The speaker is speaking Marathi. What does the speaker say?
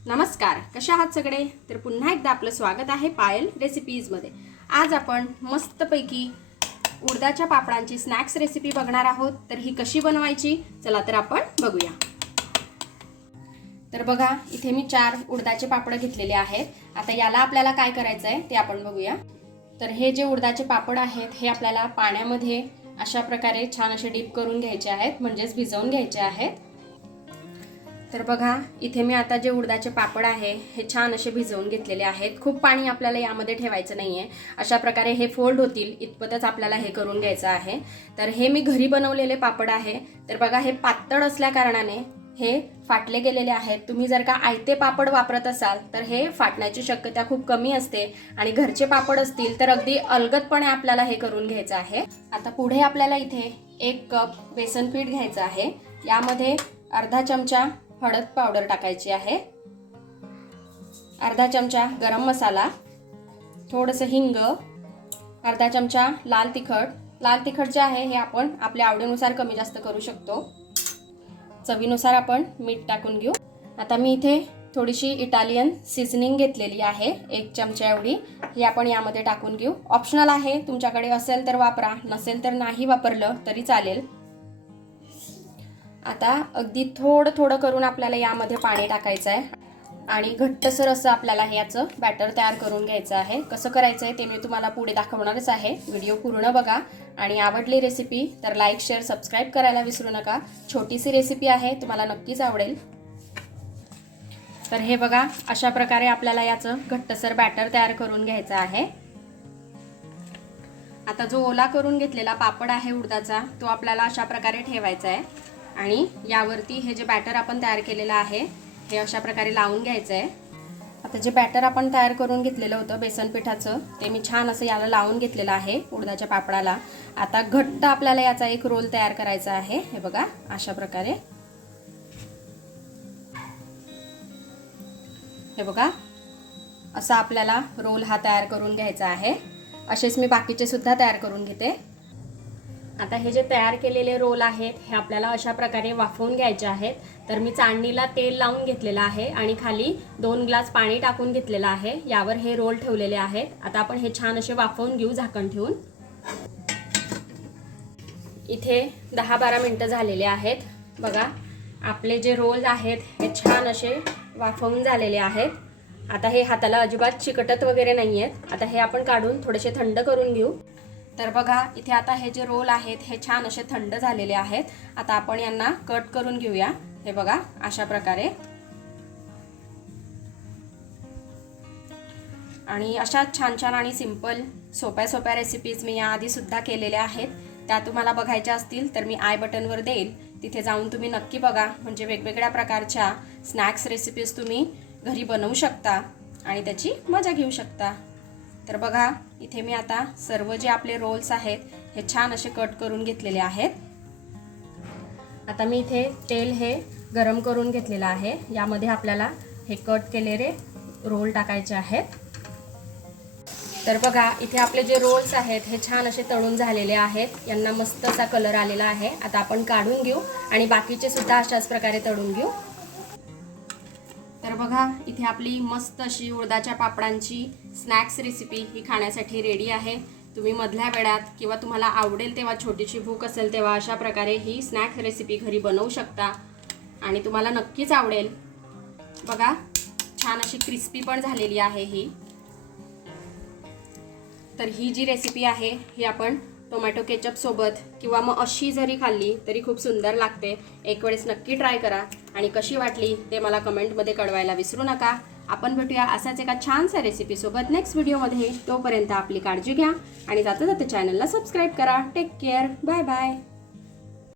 नमस्कार, कशा आहात सगळे? तर पुन्हा एकदा आपलं स्वागत आहे पायल रेसिपीजमध्ये। आज आपण मस्तपैकी उडदाच्या पापडांची स्नॅक्स रेसिपी बघणार आहोत। तर ही कशी बनवायची चला तर आपण बघूया। तर बघा, इथे मी 4 उडदाचे पापड घेतलेले आहेत। आता याला आपल्याला काय करायचं आहे ते आपण बघूया। तर हे जे उडदाचे पापड आहेत हे आपल्याला पाण्यामध्ये अशा प्रकारे छान असे डीप करून घ्यायचे आहेत, म्हणजेच भिजवून घ्यायचे आहेत। तर बघा, इथे मी आता जे उडदाचे पापड आहे हे छान असे भिजवून घेतलेले आहेत। खूप पाणी आपल्याला यामध्ये ठेवायचं नाहीये। अशा प्रकारे हे फोल्ड होतील इतपतच आपल्याला हे करून घ्यायचं आहे। तर हे मी घरी बनवलेले पापड आहे। तर बघा, हे पातळ असल्या कारणाने हे फाटले गेलेले आहेत। तुम्ही जर का आयते पापड वापरत असाल तर हे फाटण्याची शक्यता खूप कमी असते आणि घरचे पापड असतील तर अगदी अलगदपणे आपल्याला हे करून घ्यायचं आहे। आता पुढे आपल्याला इथे 1 कप बेसन पीठ घ्यायचं आहे। यामध्ये अर्धा चमचा हळद पावडर टाकायची आहे, अर्धा चमचा गरम मसाला, थोडंसं हिंग, अर्धा चमचा लाल तिखट जे आहे हे आपण आपल्या आवडीनुसार कमी जास्त करू शकतो। चवीनुसार आपण मीठ टाकून घेऊ। आता मी इथे थोडीशी इटालियन सीझनिंग घेतलेली आहे, 1 चमचा एवढी। ही आपण यामध्ये टाकून घेऊ। ऑप्शनल आहे, तुमच्याकडे असेल तर वापरा, नसेल तर नाही वापरलं तरी चालेल। आता अगदी थोडं थोडं करून आपल्याला यामध्ये पाणी टाकायचं आहे आणि घट्टसर असं आपल्याला याचं बॅटर तयार करून घ्यायचं आहे। कसं करायचं आहे ते मी तुम्हाला पुढे दाखवणारच आहे। व्हिडिओ पूर्ण बघा आणि आवडली रेसिपी तर लाईक शेअर सबस्क्राईब करायला विसरू नका। छोटीशी रेसिपी आहे, तुम्हाला नक्कीच आवडेल। तर हे बघा, अशा प्रकारे आपल्याला याचं घट्टसर बॅटर तयार करून घ्यायचं आहे। आता जो ओला करून घेतलेला पापड आहे उडदाचा तो आपल्याला अशा प्रकारे ठेवायचा आहे आणि यावरती हे जे बॅटर आपण तयार केलेलं आहे हे अशा प्रकारे लावून घ्यायचं आहे। आता जे बॅटर आपण तयार करून घेतलेलं होतं बेसन पिठाचं ते मी छान असं याला लावून घेतलेलं आहे उडदाच्या पापडाला। आता घट्ट आपल्याला याचा एक रोल तयार करायचा आहे। हे बघा, अशा प्रकारे हे बघा, असा आपल्याला रोल हा तयार करून घ्यायचा आहे। असेच मी बाकीचे सुद्धा तयार करून घेते। आता हे जे तयार केलेले रोल आहेत हे आपल्याला अशा प्रकारे वाफवून घ्यायचे आहेत। तर मी चाळणीला तेल लावून घेतलेलं आहे आणि खाली 2 ग्लास पाणी टाकून घेतलेलं आहे। यावर हे रोल ठेवलेले आहेत। आता आपण हे छान असे वाफवून घेऊ झाकण ठेवून। इथे 10-12 मिनिटं झालेले आहेत। बघा, आपले जे रोल आहेत हे छान असे वाफवून झालेले आहेत। आता हे हाताला अजिबात चिकटत वगैरे नाही आहेत। आता हे आपण काढून थोडेसे थंड करून घेऊ। तर बघा, इथे आता हे जे रोल आहेत हे छान असे थंड झालेले आहेत। आता आपण यांना कट करून घेऊया। हे बघा, अशा प्रकारे। आणि अशा छान छान आणि सिंपल सोप्या रेसिपीज मी याआधी सुद्धा केलेल्या आहेत। त्या तुम्हाला बघायच्या असतील तर मी आय बटनवर देईल, तिथे जाऊन तुम्ही नक्की बघा। म्हणजे वेगवेगळ्या प्रकारच्या स्नॅक्स रेसिपीज तुम्ही घरी बनवू शकता आणि त्याची मजा घेऊ शकता। तर बघा, इथे मी आता सर्व जे आपले रोल्स आहेत हे छान असे कट करून घेतलेले आहेत। आता मी इथे तेल हे गरम करून घेतलेलं आहे। यामध्ये आपल्याला हे कट केलेले रोल टाकायचे आहेत। तर बघा, इथे आपले जे रोल्स आहेत हे छान असे तळून झालेले आहेत। यांना मस्त असा कलर आलेला आहे। आता आपण काढून घेऊ आणि बाकीचे सुद्धा अशाच प्रकारे तळून घेऊ। तर बघा, इथे आपली मस्त अशी उडदाच्या पापडांची स्नॅक्स रेसिपी ही खाण्यासाठी रेडी आहे। तुम्ही मधल्या वेळात किंवा तुम्हाला आवडेल तेव्हा, छोटीशी भूक असेल तेव्हा अशा प्रकारे ही स्नॅक्स रेसिपी घरी बनवू शकता आणि तुम्हाला नक्कीच आवडेल। बघा, छान अशी क्रिस्पी पण झालेली आहे ही। तर ही जी रेसिपी आहे ही आपण टोमॅटो केचप सोबत किंवा मग अशी जरी खाल्ली तरी खूप सुंदर लागते। एक वेळेस नक्की ट्राय करा आणि कशी वाटली ते मला कमेंटमध्ये कळवायला विसरू नका। आपण भेटूया असाच एका छानशा रेसिपी सोबत नेक्स्ट व्हिडिओमध्ये। तोपर्यंत आपली काळजी घ्या आणि जाता जाता चॅनलला सबस्क्राईब करा। Take care, bye bye.